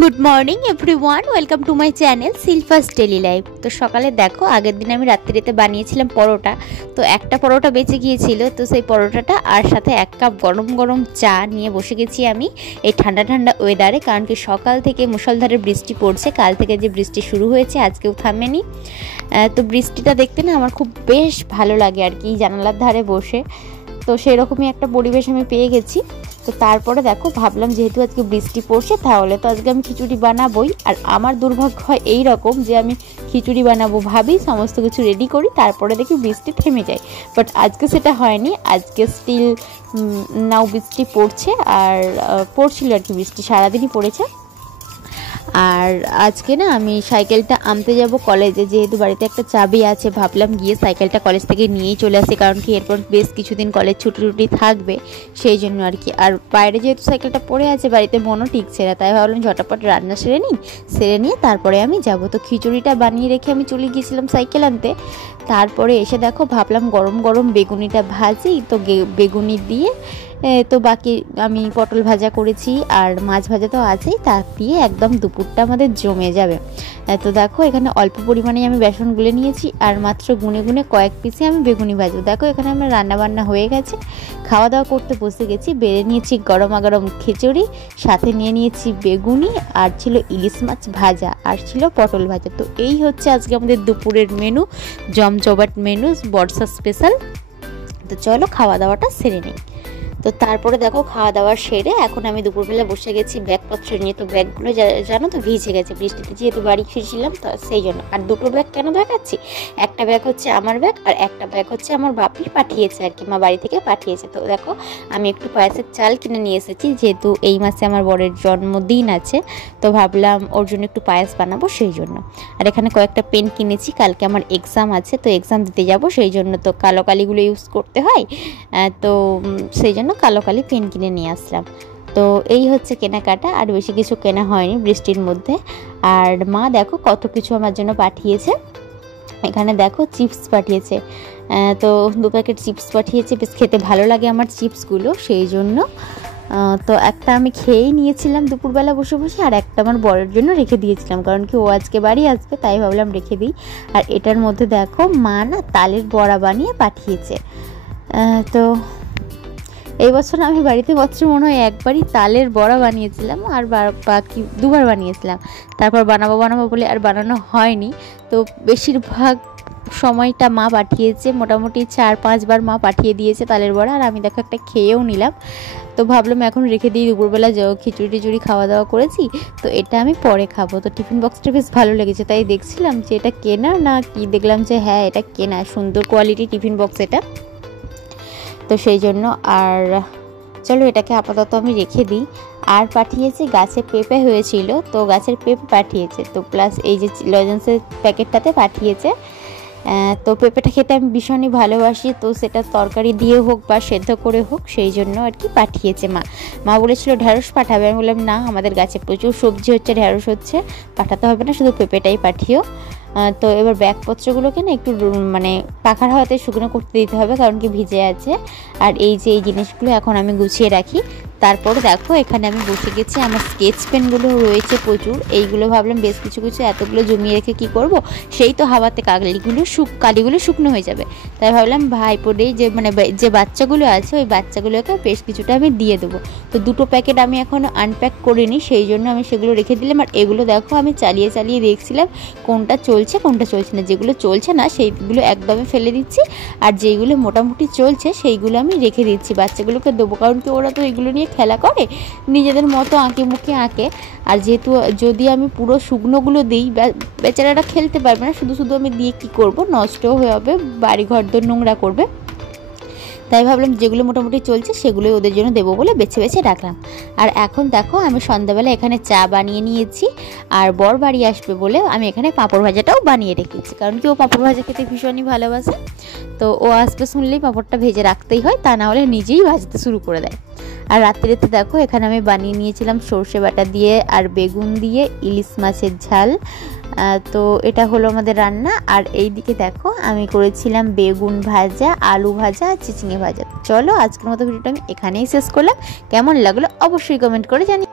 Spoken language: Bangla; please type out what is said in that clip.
Good morning everyone, welcome to my channel Shilpa's daily life. তো সকালে দেখো, আগের দিন আমি রাত্রিতে বানিয়েছিলাম পরোটা। তো একটা পরোটা বেঁচে গিয়েছিল, তো সেই পরোটাটা আর সাথে 1 কাপ গরম গরম চা নিয়ে বসে গেছি আমি এই ঠান্ডা ঠান্ডা ওয়েদারে। কারণ কি সকাল থেকে মুষলধারে বৃষ্টি পড়ছে, কাল থেকে যে বৃষ্টি শুরু হয়েছে আজকেও থামেনি। তো বৃষ্টিটা দেখতে না আমার খুব বেশ ভালো লাগে আর কি, জানালার ধারে বসে। তো সেই রকমই একটা পরিবেশ আমি পেয়ে গেছি। তো তারপরে দেখো, ভাবলাম যেহেতু আজকে বৃষ্টি পড়ছে তাহলে তো আজকে আমি খিচুড়ি বানাবোই। আর আমার দুর্ভাগ্য হয় এই রকম যে আমি খিচুড়ি বানাবো ভাবি, সমস্ত কিছু রেডি করি, তারপরে দেখি বৃষ্টি থেমে যায়। বাট আজকে সেটা হয়নি, আজকে স্টিল নাও বৃষ্টি পড়ছে। আর পড়ছিল আর কি, বৃষ্টি সারাদিনই পড়েছে। আর আজকে না আমি সাইকেলটা আনতে যাব কলেজে, যেহেতু বাড়িতে একটা চাবি আছে, ভাবলাম গিয়ে সাইকেলটা কলেজ থেকে নিয়েই চলে আসি। কারণ কি এরপর বেশ কিছুদিন কলেজ ছুটি থাকবে, সেই জন্য আর কি। আর বাইরে যেহেতু সাইকেলটা পড়ে আছে, বাড়িতে মনও টিকছে না, তাই ভাবলাম ঝটাপট রান্না সেরে নিয়ে তারপরে আমি যাব। তো খিচুড়িটা বানিয়ে রেখে আমি চলে গিয়েছিলাম সাইকেল আনতে। তারপরে এসে দেখো, ভাবলাম গরম গরম বেগুনিটা ভাজি। তো বেগুনি দিয়ে তো বাকি আমি পটল ভাজা করেছি, আর মাছ ভাজা তো আছেই, তার দিয়ে একদম দুপুরটা আমাদের জমে যাবে। তো দেখো, এখানে অল্প পরিমাণে আমি বেসন গুলে নিয়েছি, আর মাত্র গুনে গুনে কয়েক পিসে আমি বেগুনি ভাজবো। দেখো এখানে আমার রান্না বান্না হয়ে গেছে, খাওয়া দাওয়া করতে বসে গেছি। বেড়ে নিয়েছি গরমা গরম খিচুড়ি, সাথে নিয়ে নিয়েছি বেগুনি, আর ছিল ইলিশ মাছ ভাজা, আর ছিল পটল ভাজা। তো এই হচ্ছে আজকে আমাদের দুপুরের মেনু, জমজমাট মেনু, বর্ষা স্পেশাল। তো চলো খাওয়া দাওয়াটা সেরে নিই। তো তারপরে দেখো, খাওয়া দাওয়া সেরে এখন আমি দুপুরবেলা বসে গেছি ব্যাগপত্র নিয়ে। তো ব্যাগগুলো জানো তো ভিজে গেছে বৃষ্টিতে, যেহেতু বাড়ি ফিরছিলাম, তো সেই জন্য। আর দুটো ব্যাগ কেন দেখাচ্ছি, একটা ব্যাগ হচ্ছে আমার ব্যাগ, আর একটা ব্যাগ হচ্ছে আমার বাপি পাঠিয়েছে আর কি, মা বাড়ি থেকে পাঠিয়েছে। তো দেখো, আমি একটু পায়েসের চাল কিনে নিয়ে এসেছি, যেহেতু এই মাসে আমার বরের জন্মদিন আছে, তো ভাবলাম ওর জন্য একটু পায়েস বানাবো, সেই জন্য। আর এখানে কয়েকটা পেন কিনেছি, কালকে আমার এক্সাম আছে, তো এক্সাম দিতে যাব, সেই জন্য তো কালো কালিগুলো ইউজ করতে হয়, তো সেই জন্য কালো কালি পেন কিনে নিয়ে আসলাম। তো এই হচ্ছে কেনাকাটা, আর বেশি কিছু কেনা হয়নি বৃষ্টির মধ্যে। আর মা দেখো কত কিছু আমার জন্য পাঠিয়েছে। এখানে দেখো চিপস পাঠিয়েছে, তো 2 প্যাকেট চিপস পাঠিয়েছে। বেশ খেতে ভালো লাগে আমার চিপসগুলো, সেই জন্য। তো একটা আমি খেয়েই নিয়েছিলাম দুপুরবেলা বসে বসে, আর একটা আমার বরের জন্য রেখে দিয়েছিলাম, কারণ কি ও আজকে বাড়ি আসবে, তাই ভাবলাম রেখে দিই। আর এটার মধ্যে দেখো, মা না তালের বড়া বানিয়ে পাঠিয়েছে। তো এই বছর আমি বাড়িতে মাত্র মনে হয় একবারই তালের বড়া বানিয়েছিলাম, আর বাকি 2বার বানিয়েছিলাম। তারপর বানাবো বলে আর বানানো হয়নি। তো বেশিরভাগ সময়টা মা পাঠিয়েছে, মোটামুটি 4-5 বার মা পাঠিয়ে দিয়েছে তালের বড়া। আর আমি দেখো একটা খেয়েও নিলাম। তো ভাবলাম এখন রেখে দিই, দুপুরবেলা খিচুড়ি খাওয়া দাওয়া করেছি, তো এটা আমি পরে খাবো। তো টিফিন বক্সটা বেশ ভালো লেগেছে, তাই দেখছিলাম যে এটা কেনা না কি, দেখলাম যে হ্যাঁ এটা কেনা, সুন্দর কোয়ালিটি টিফিন বক্স এটা, তো সেই জন্য। আর চলো এটাকে আপাতত আমি রেখে দিই। আর পাঠিয়েছে গাছে পেঁপে হয়েছিল, তো গাছের পেঁপে পাঠিয়েছে, তো প্লাস এই যে লজেন্সের প্যাকেটটাতে পাঠিয়েছে। তো পেঁপেটা খেতে আমি ভীষণই ভালোবাসি, তো সেটা তরকারি দিয়ে হোক বা সেদ্ধ করে হোক, সেই জন্য আর কি পাঠিয়েছে মা বলেছিল ঢ্যাঁড়স পাঠাবে, আমি বললাম না, আমাদের গাছে প্রচুর সবজি হচ্ছে, ঢ্যাঁড়স হচ্ছে, পাঠাতে হবে না, শুধু পেঁপেটাই পাঠিও। তো এবার ব্যাগপত্রগুলোকে না একটু মানে পাখার হাওয়াতে শুকনো করতে দিতে হবে, কারণ কি ভিজে আছে। আর এই যে এই জিনিসগুলো এখন আমি গুছিয়ে রাখি। তারপরে দেখো, এখানে আমি বসে গেছি, আমার স্কেচ পেনগুলো রয়েছে প্রচুর, এইগুলো ভাবলাম বেশ কিছু এতগুলো জমিয়ে রেখে কি করব, সেই তো হাওয়াতে কালিগুলো শুকনো হয়ে যাবে, তাই ভাবলাম ভাইপোরে যে যে বাচ্চাগুলো আছে, ওই বাচ্চাগুলোকে বেশ কিছুটা আমি দিয়ে দেবো। তো 2টো প্যাকেট আমি এখনও আনপ্যাক করিনি, সেই জন্য আমি সেগুলো রেখে দিলাম। আর এগুলো দেখো, আমি চালিয়ে দেখছিলাম কোনটা চলছে কোনটা চলছে না। যেগুলো চলছে না সেইগুলো একদমই ফেলে দিচ্ছি, আর যেইগুলো মোটামুটি চলছে সেইগুলো আমি রেখে দিচ্ছি, বাচ্চাগুলোকে দেবো। কারণ কি ওরা তো এগুলো নিয়ে খেলা করে, নিজেদের মতো আঁকে মুখে আঁকে। আর যেহেতু যদি আমি পুরো শুকনোগুলো দিই, বেচারারা খেলতে পারবে না, শুধু আমি দিয়ে কি করব, নষ্টও হয়ে হবে, বাড়িঘর তো নোংরা করবে। তাই ভাবলাম যেগুলো মোটামুটি চলছে সেগুলোই ওদের জন্য দেবো বলে বেছে রাখলাম। আর এখন দেখো, আমি সন্ধ্যাবেলা এখানে চা বানিয়ে নিয়েছি, আর বর বাড়ি আসবে বলে আমি এখানে পাঁপড় ভাজাটাও বানিয়ে রেখেছি, কারণ কি ও পাঁপড় ভাজা খেতে ভীষণই ভালোবাসে। তো ও আসবে শুনলেই পাঁপড়টা ভেজে রাখতেই হয়, তা না হলে নিজেই ভাজতে শুরু করে দেয়। আর রাত্রিতে দেখো, এখানে আমি বানিয়ে নিয়েছিলাম সর্ষে বাটা দিয়ে আর বেগুন দিয়ে ইলিশ মাছের ঝাল। তো এটা হলো আমাদের রান্না। আর এই দিকে দেখো, আমি করেছিলাম বেগুন ভাজা, আলু ভাজা আর চিচিঙে ভাজা। চলো আজকের মতো ভিডিওটা আমি এখানেই শেষ করলাম। কেমন লাগলো অবশ্যই কমেন্ট করে জানি।